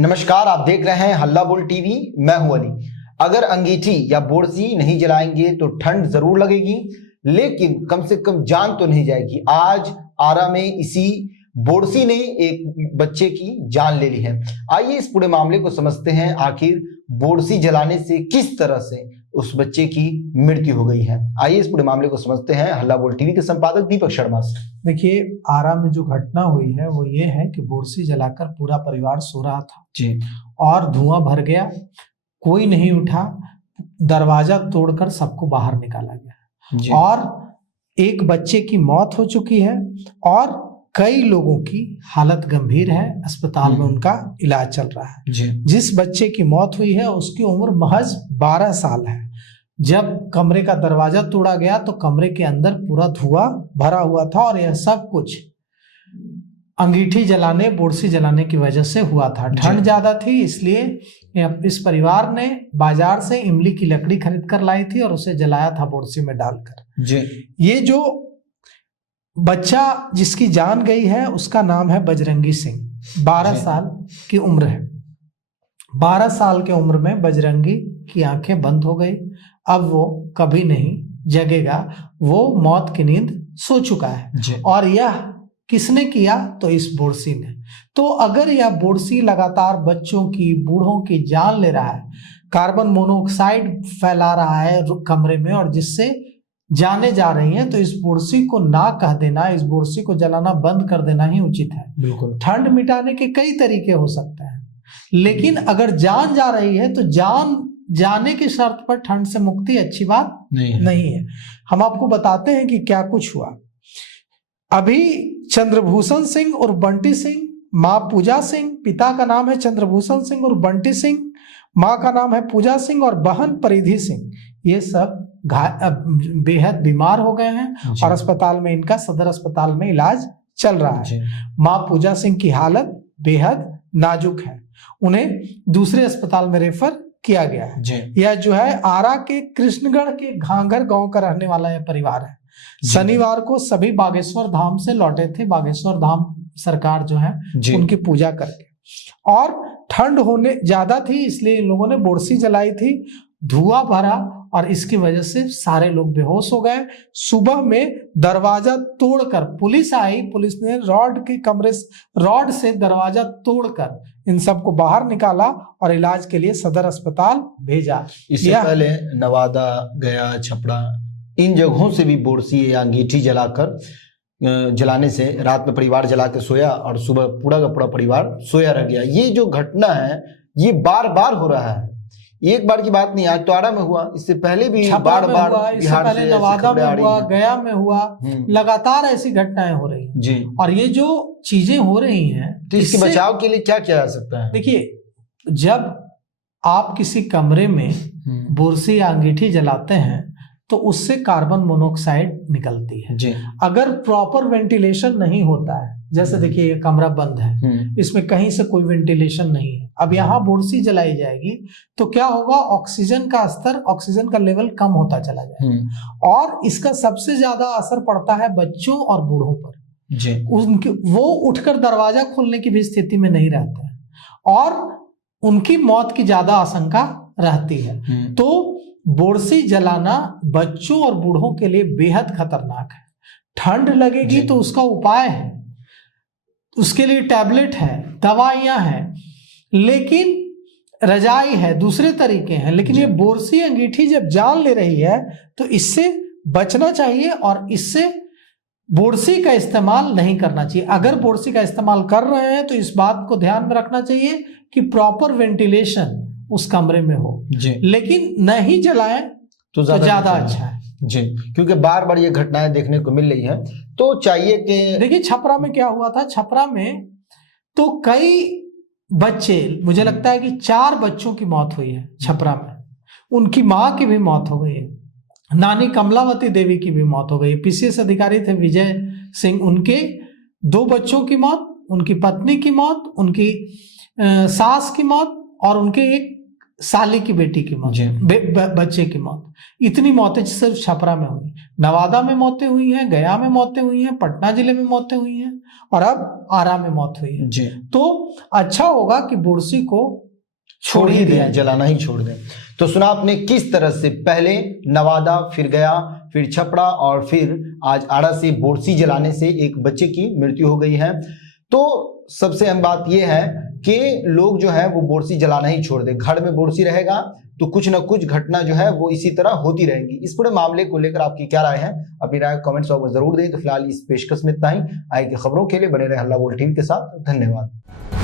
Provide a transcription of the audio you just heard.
नमस्कार, आप देख रहे हैं हल्ला बोल टीवी। मैं हूं अली। अगर अंगीठी या बोरसी नहीं जलाएंगे तो ठंड जरूर लगेगी, लेकिन कम से कम जान तो नहीं जाएगी। आज आरा में इसी बोरसी ने एक बच्चे की जान ले ली है। आइए इस पूरे मामले को समझते हैं। आखिर बोरसी जलाने से किस तरह से उस बच्चे की मृत्यु हो गई है। आइए इस पूरे मामले को समझते हैं हल्ला बोल टीवी के संपादक दीपक शर्मा से। देखिए, आरा में जो घटना हुई है वो ये है कि बोरसी जलाकर पूरा परिवार सो रहा था जी, और धुआं भर गया। कोई नहीं उठा, दरवाजा तोड़कर सबको बाहर निकाला गया जी। और एक बच्चे की मौत हो चुकी है और कई लोगों की हालत गंभीर है। अस्पताल में उनका इलाज चल रहा है जी। जिस बच्चे की मौत हुई है उसकी उम्र महज 12 साल है। जब कमरे का दरवाजा तोड़ा गया तो कमरे के अंदर पूरा धुआं भरा हुआ था और यह सब कुछ अंगीठी जलाने, बोरसी जलाने की वजह से हुआ था। ठंड ज्यादा थी, इसलिए इस परिवार ने बाजार से इमली की लकड़ी खरीद कर लाई थी और उसे जलाया था बोरसी में डालकर। जी। ये जो बच्चा जिसकी जान गई है उसका नाम है बजरंगी सिंह। 12 साल की उम्र है। 12 साल की उम्र में बजरंगी की आंखें बंद हो गई। अब वो कभी नहीं जगेगा, वो मौत की नींद सो चुका है। और यह किसने किया? तो इस बोरसी ने। तो अगर यह बोरसी लगातार बच्चों की, बूढ़ों की जान ले रहा है, कार्बन मोनोऑक्साइड फैला रहा है कमरे में और जिससे जाने जा रही हैं, तो इस बोरसी को ना कह देना, इस बोरसी को जलाना बंद कर देना ही उचित है। बिल्कुल। ठंड मिटाने के कई तरीके हो सकते हैं, लेकिन अगर जान जा रही है तो जान जाने की शर्त पर ठंड से मुक्ति अच्छी बात नहीं है। हम आपको बताते हैं कि क्या कुछ हुआ। अभी चंद्रभूषण सिंह और बंटी सिंह, माँ पूजा सिंह, पिता का नाम है चंद्रभूषण सिंह और बंटी सिंह, माँ का नाम है पूजा सिंह और बहन परिधि सिंह, ये सब बेहद बीमार हो गए हैं और अस्पताल में, इनका सदर अस्पताल में इलाज चल रहा है। माँ पूजा सिंह की हालत बेहद नाजुक है, उन्हें दूसरे अस्पताल में रेफर किया गया है। यह जो है आरा के कृष्णगढ़ के घांघर गांव का रहने वाला यह परिवार है। शनिवार को सभी बागेश्वर धाम से लौटे थे। बागेश्वर धाम सरकार जो है उनकी पूजा करके, और ठंड होने ज्यादा थी इसलिए इन लोगों ने बोरसी जलाई थी। धुआं भरा और इसकी वजह से सारे लोग बेहोश हो गए। सुबह में दरवाजा तोड़कर पुलिस आई। पुलिस ने रॉड से दरवाजा तोड़कर इन सबको बाहर निकाला और इलाज के लिए सदर अस्पताल भेजा। इससे पहले नवादा, गया, छपरा, इन जगहों से भी बोरसी या अंगीठी जलाने से रात में परिवार जला के सोया और सुबह पूरा का पूरा परिवार सोया रह गया। ये जो घटना है ये बार बार हो रहा है, एक बार की बात नहीं। आज तो आरा में हुआ, इससे पहले भी बार बार बिहार से नवादा में हुआ, गया में हुआ, लगातार ऐसी घटनाएं हो रही हैं जी। और ये जो चीजें हो रही हैं तो इसके बचाव के लिए क्या किया जा सकता है? देखिए, जब आप किसी कमरे में बोरसी या अंगीठी जलाते हैं तो उससे कार्बन मोनोऑक्साइड निकलती है जी। अगर प्रॉपर वेंटिलेशन नहीं होता है, जैसे देखिए ये कमरा बंद है, इसमें कहीं से कोई वेंटिलेशन नहीं है, अब यहाँ बोरसी जलाई जाएगी तो क्या होगा? ऑक्सीजन का स्तर, ऑक्सीजन का लेवल कम होता चला जाएगा और इसका सबसे ज्यादा असर पड़ता है बच्चों और बूढ़ों पर जी। उनके वो उठकर दरवाजा खोलने की भी स्थिति में नहीं रहते हैं और उनकी मौत की ज्यादा आशंका रहती है। तो बोरसी जलाना बच्चों और बूढ़ों के लिए बेहद खतरनाक है। ठंड लगेगी तो उसका उपाय है, उसके लिए टैबलेट है, दवाइयां हैं, लेकिन रजाई है, दूसरे तरीके हैं। लेकिन ये बोरसी अंगीठी जब जान ले रही है तो इससे बचना चाहिए और इससे बोरसी का इस्तेमाल नहीं करना चाहिए। अगर बोरसी का इस्तेमाल कर रहे हैं तो इस बात को ध्यान में रखना चाहिए कि प्रॉपर वेंटिलेशन उस कमरे में हो, लेकिन नहीं जलाएं तो ज्यादा अच्छा है जी, क्योंकि बार बार ये घटनाएं देखने को मिल रही हैं। तो चाहिए कि देखिए छपरा में क्या हुआ था। छपरा में तो कई बच्चे, मुझे लगता है कि 4 बच्चों की मौत हुई है छपरा में। उनकी माँ की भी मौत हो गई है, नानी कमलावती देवी की भी मौत हो गई। पीसीएस अधिकारी थे विजय सिंह, उनके 2 बच्चों की मौत, उनकी पत्नी की मौत, उनकी सास की मौत और उनके एक साली की बेटी की मौत, बच्चे की मौत, इतनी मौतें सिर्फ छपरा में हुई। नवादा में मौतें हुई हैं, गया में मौतें हुई हैं, पटना जिले में मौतें हुई हैं और अब आरा में मौत हुई है। तो अच्छा होगा कि बुर्सी को छोड़ ही दें, जलाना ही छोड़ दें। तो सुना आपने किस तरह से पहले नवादा, फिर गया, फिर छपरा और फिर आज आरा से बोरसी जलाने से एक बच्चे की मृत्यु हो गई है। तो सबसे अहम बात यह है कि लोग जो है वो बोरसी जलाना ही छोड़ दें। घर में बोरसी रहेगा तो कुछ ना कुछ घटना जो है वो इसी तरह होती रहेंगी। इस पूरे मामले को लेकर आपकी क्या राय है? अपनी राय कमेंट्स बॉक्स में जरूर दें। तो फिलहाल इस पेशकश में इतना ही। आगे की खबरों के लिए बने रहे हल्ला बोल टीवी के साथ। धन्यवाद।